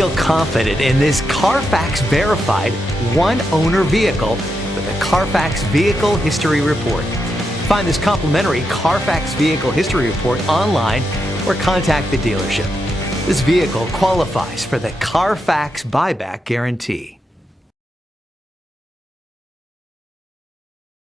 Feel confident in this Carfax verified one-owner vehicle with a Carfax Vehicle History Report. Find this complimentary Carfax Vehicle History Report online or contact the dealership. This vehicle qualifies for the Carfax Buyback Guarantee.